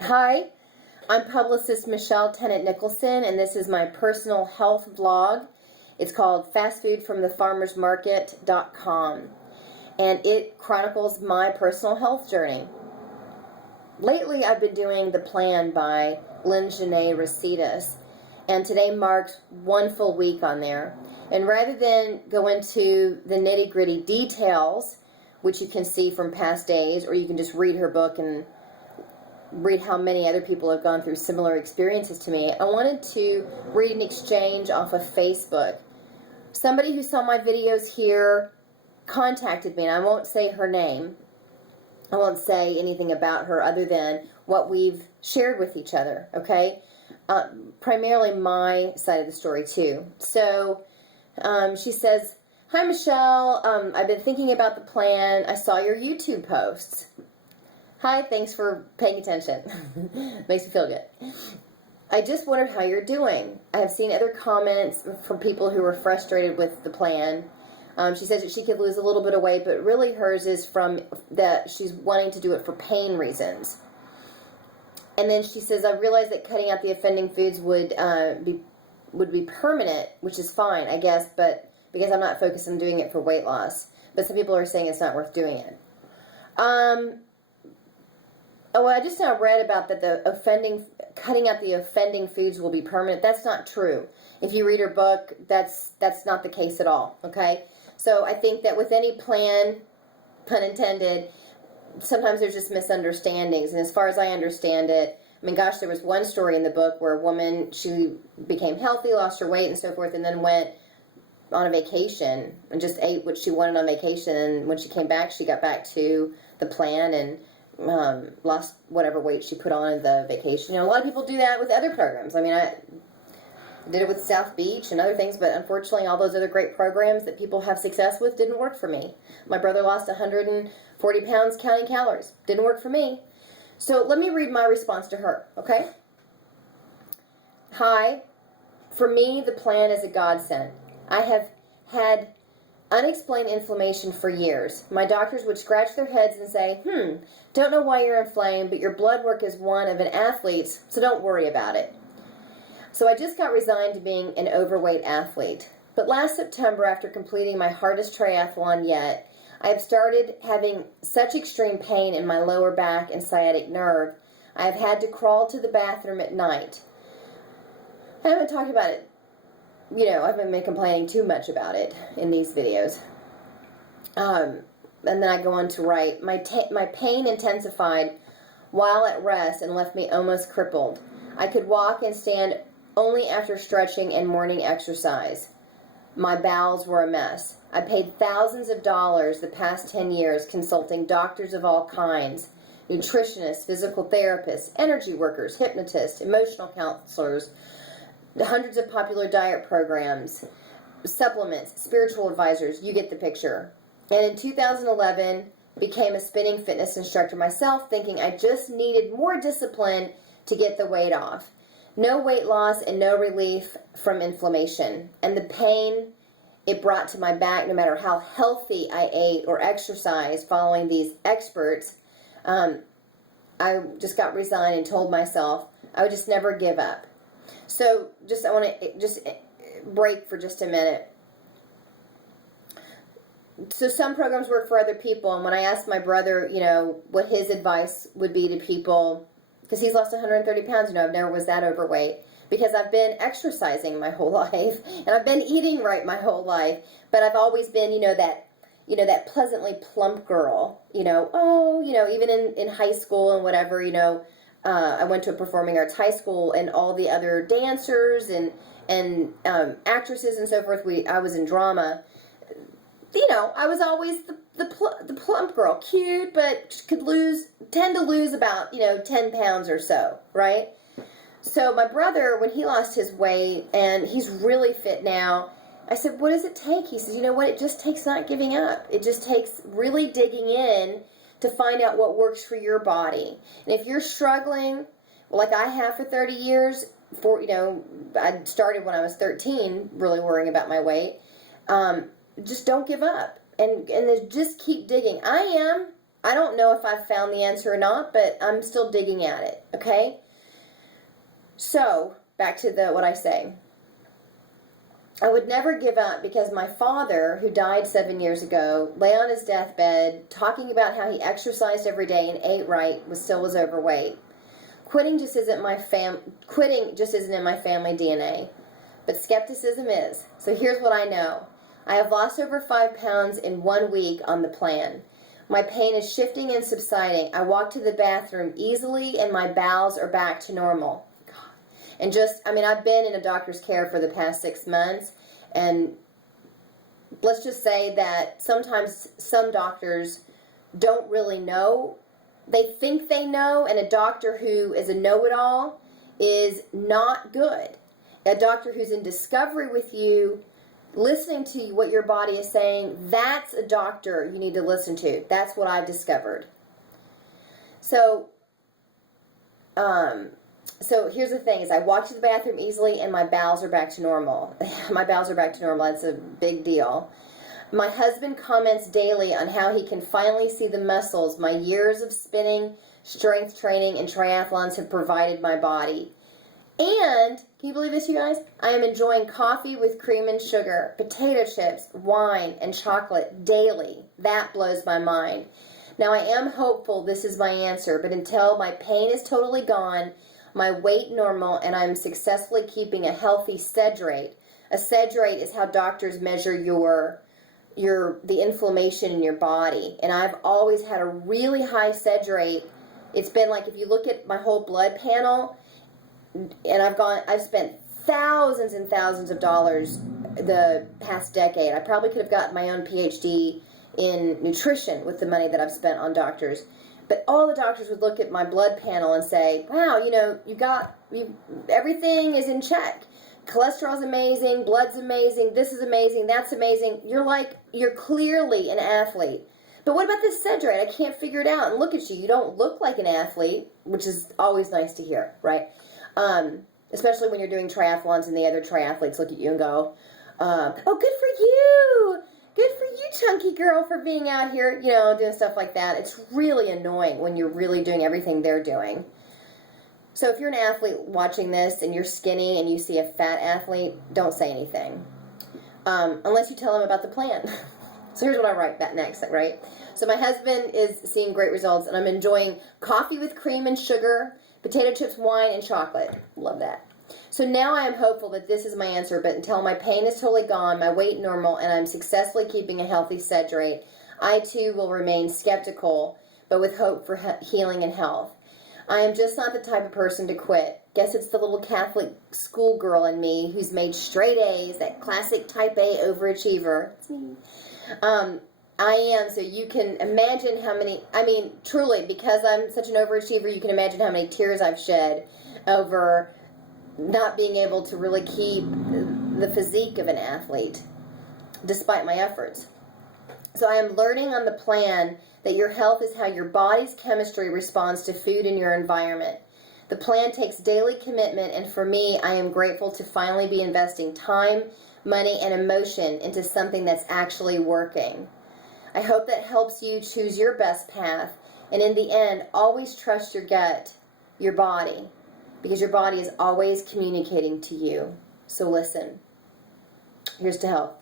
Hi, I'm publicist Michelle Tennant Nicholson, and this is my personal health blog. It's called fastfoodfromthefarmersmarket.com, and it chronicles my personal health journey. Lately, I've been doing The Plan by Lyn-Genet Recistas, and today marks one full week on there. And rather than go into the nitty-gritty details, which you can see from past days, or you can just read her book and read how many other people have gone through similar experiences to me, I wanted to read an exchange off of Facebook. Somebody who saw my videos here contacted me, and I won't say her name. I won't say anything about her other than what we've shared with each other, okay? Primarily my side of the story, too. So she says, "Hi, Michelle. I've been thinking about the plan. I saw your YouTube posts." Hi, thanks for paying attention. Makes me feel good. "I just wondered how you're doing. I have seen other comments from people who were frustrated with the plan." She says that she could lose a little bit of weight, but really hers is from that she's wanting to do it for pain reasons. And then she says, "I realized that cutting out the offending foods would be permanent, which is fine, I guess, but because I'm not focused on doing it for weight loss. But some people are saying it's not worth doing it." Oh, well, I just now read about that cutting out the offending foods will be permanent. That's not true. If you read her book, that's not the case at all, okay? So I think that with any plan, pun intended, sometimes there's just misunderstandings. And as far as I understand it, I mean, gosh, there was one story in the book where a woman, she became healthy, lost her weight and so forth, and then went on a vacation and just ate what she wanted on vacation. And when she came back, she got back to the plan and lost whatever weight she put on in the vacation. You know, a lot of people do that with other programs. I mean, I did it with South Beach and other things, but unfortunately all those other great programs that people have success with didn't work for me. My brother lost 140 pounds counting calories. Didn't work for me. So let me read my response to her, okay? "Hi. For me, the plan is a godsend. I have had unexplained inflammation for years. My doctors would scratch their heads and say, don't know why you're inflamed, but your blood work is one of an athlete's, so don't worry about it." So I just got resigned to being an overweight athlete. But last September, after completing my hardest triathlon yet, I have started having such extreme pain in my lower back and sciatic nerve, I have had to crawl to the bathroom at night. I haven't talked about it. You know, I haven't been complaining too much about it in these videos. And then I go on to write, my pain intensified while at rest and left me almost crippled. I could walk and stand only after stretching and morning exercise. My bowels were a mess. I paid thousands of dollars the past 10 years consulting doctors of all kinds, nutritionists, physical therapists, energy workers, hypnotists, emotional counselors, hundreds of popular diet programs, supplements, spiritual advisors. You get the picture. And in 2011, became a spinning fitness instructor myself, thinking I just needed more discipline to get the weight off. No weight loss and no relief from inflammation. And the pain it brought to my back, no matter how healthy I ate or exercised following these experts, I just got resigned and told myself I would just never give up. So I want to just break for just a minute. So some programs work for other people, and when I asked my brother, you know, what his advice would be to people, because he's lost 130 pounds, you know, I've never was that overweight, because I've been exercising my whole life, and I've been eating right my whole life, but I've always been, that pleasantly plump girl, even in high school and whatever, I went to a performing arts high school, and all the other dancers and actresses and so forth, I was in drama. I was always the plump girl, cute, but could tend to lose about 10 pounds or so, right? So my brother, when he lost his weight and he's really fit now, I said, "What does it take?" He says, "You know what? It just takes not giving up. It just takes really digging in to find out what works for your body. And if you're struggling, like I have for 30 years, I started when I was 13, really worrying about my weight. Just don't give up, and just keep digging. I am. I don't know if I've found the answer or not, but I'm still digging at it, okay? So, back to what I say. I would never give up because my father, who died 7 years ago, lay on his deathbed talking about how he exercised every day and ate right, still was overweight. Quitting just isn't in my family DNA, but skepticism is. So here's what I know. I have lost over 5 pounds in 1 week on the plan. My pain is shifting and subsiding. I walk to the bathroom easily and my bowels are back to normal. And I've been in a doctor's care for the past 6 months, and let's just say that sometimes some doctors don't really know. They think they know, and a doctor who is a know-it-all is not good. A doctor who's in discovery with you, listening to what your body is saying, that's a doctor you need to listen to. That's what I've discovered. So here's the thing, is I walk to the bathroom easily and my bowels are back to normal. My bowels are back to normal. That's a big deal. My husband comments daily on how he can finally see the muscles my years of spinning, strength training, and triathlons have provided my body. And, can you believe this, you guys? I am enjoying coffee with cream and sugar, potato chips, wine, and chocolate daily. That blows my mind. Now, I am hopeful this is my answer, but until my pain is totally gone, my weight normal, and I'm successfully keeping a healthy sed rate. A sed rate is how doctors measure the inflammation in your body. And I've always had a really high sed rate. It's been like, if you look at my whole blood panel, and I've spent thousands and thousands of dollars the past decade. I probably could have gotten my own PhD in nutrition with the money that I've spent on doctors. But all the doctors would look at my blood panel and say, wow, everything is in check. Cholesterol's amazing, blood's amazing, this is amazing, that's amazing. You're clearly an athlete. But what about this sed rate? I can't figure it out. And look at you. You don't look like an athlete, which is always nice to hear, right? Especially when you're doing triathlons and the other triathletes look at you and go, oh, good for you. Good for you, chunky girl, for being out here, doing stuff like that. It's really annoying when you're really doing everything they're doing. So if you're an athlete watching this and you're skinny and you see a fat athlete, don't say anything. Unless you tell them about the plan. So here's what I write back next, right? So my husband is seeing great results, and I'm enjoying coffee with cream and sugar, potato chips, wine, and chocolate. Love that. So now I am hopeful that this is my answer, but until my pain is totally gone, my weight normal, and I'm successfully keeping a healthy sed rate, I too will remain skeptical, but with hope for healing and health. I am just not the type of person to quit. Guess it's the little Catholic schoolgirl in me who's made straight A's, that classic type A overachiever. I am, so you can imagine how many, truly, because I'm such an overachiever, you can imagine how many tears I've shed over not being able to really keep the physique of an athlete, despite my efforts. So I am learning on the plan that your health is how your body's chemistry responds to food in your environment. The plan takes daily commitment, and for me, I am grateful to finally be investing time, money, and emotion into something that's actually working. I hope that helps you choose your best path, and in the end, always trust your gut, your body, because your body is always communicating to you. So listen. Here's to health.